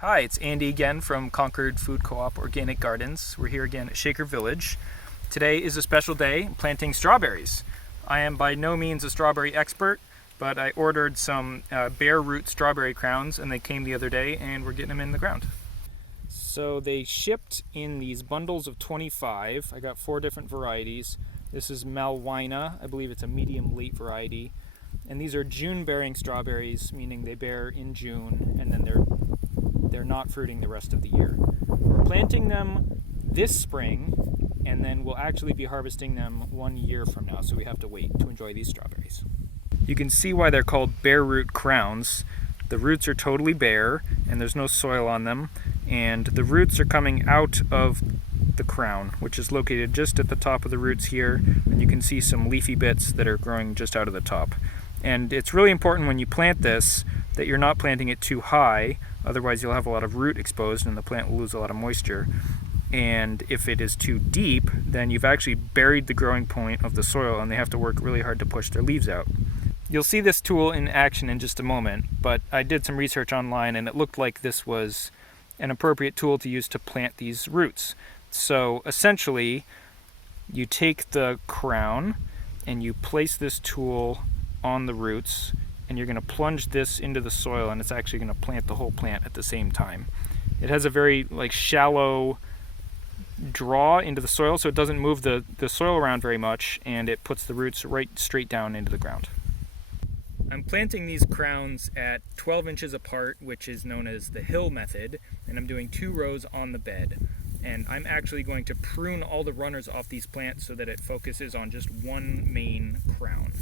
Hi, it's Andy again from Concord Food Co-op Organic Gardens. We're here again at Shaker Village. Today is a special day, planting strawberries. I am by no means a strawberry expert, but I ordered some bare root strawberry crowns and they came the other day and we're getting them in the ground. So they shipped in these bundles of 25. I got 4 different varieties. This is Malwina, I believe it's a medium late variety. And these are June-bearing strawberries, meaning they bear in June and then they're not fruiting the rest of the year. We're planting them this spring and then we'll actually be harvesting them 1 year from now, so we have to wait to enjoy these strawberries. You can see why they're called bare root crowns. The roots are totally bare and there's no soil on them, and the roots are coming out of the crown, which is located just at the top of the roots here, and you can see some leafy bits that are growing just out of the top. And it's really important when you plant this that you're not planting it too high, otherwise you'll have a lot of root exposed and the plant will lose a lot of moisture. And if it is too deep, then you've actually buried the growing point of the soil and they have to work really hard to push their leaves out. You'll see this tool in action in just a moment, but I did some research online and it looked like this was an appropriate tool to use to plant these roots. So essentially, you take the crown and you place this tool on the roots, and you're going to plunge this into the soil, and it's actually going to plant the whole plant at the same time. It has a very shallow draw into the soil, so it doesn't move the soil around very much, and it puts the roots right straight down into the ground. I'm planting these crowns at 12 inches apart, which is known as the hill method, and I'm doing 2 rows on the bed. And I'm actually going to prune all the runners off these plants so that it focuses on just one main crown.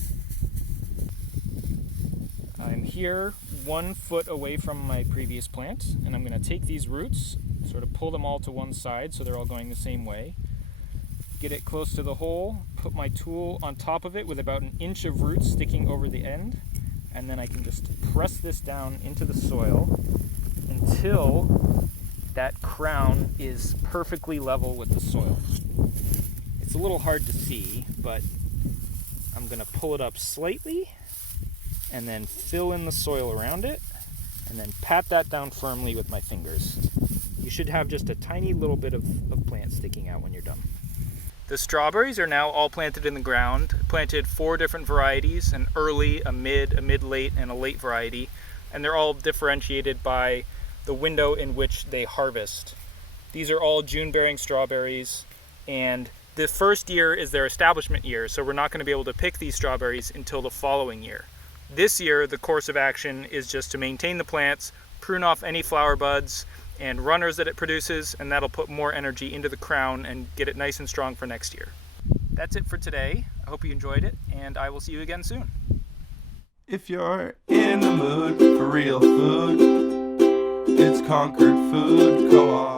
I'm here 1 foot away from my previous plant, and I'm going to take these roots, sort of pull them all to one side so they're all going the same way. Get it close to the hole, put my tool on top of it with about 1 inch of roots sticking over the end, and then I can just press this down into the soil until that crown is perfectly level with the soil. It's a little hard to see, but I'm going to pull it up slightly and then fill in the soil around it and then pat that down firmly with my fingers. You should have just a tiny little bit of plant sticking out when you're done. The strawberries are now all planted in the ground. Planted 4 different varieties, an early, a mid-late, and a late variety, and they're all differentiated by the window in which they harvest. These are all June-bearing strawberries, and the first year is their establishment year, so we're not going to be able to pick these strawberries until the following year. This year, the course of action is just to maintain the plants, prune off any flower buds and runners that it produces, and that'll put more energy into the crown and get it nice and strong for next year. That's it for today. I hope you enjoyed it, and I will see you again soon. If you're in the mood for real food, it's Concord Food Co-op.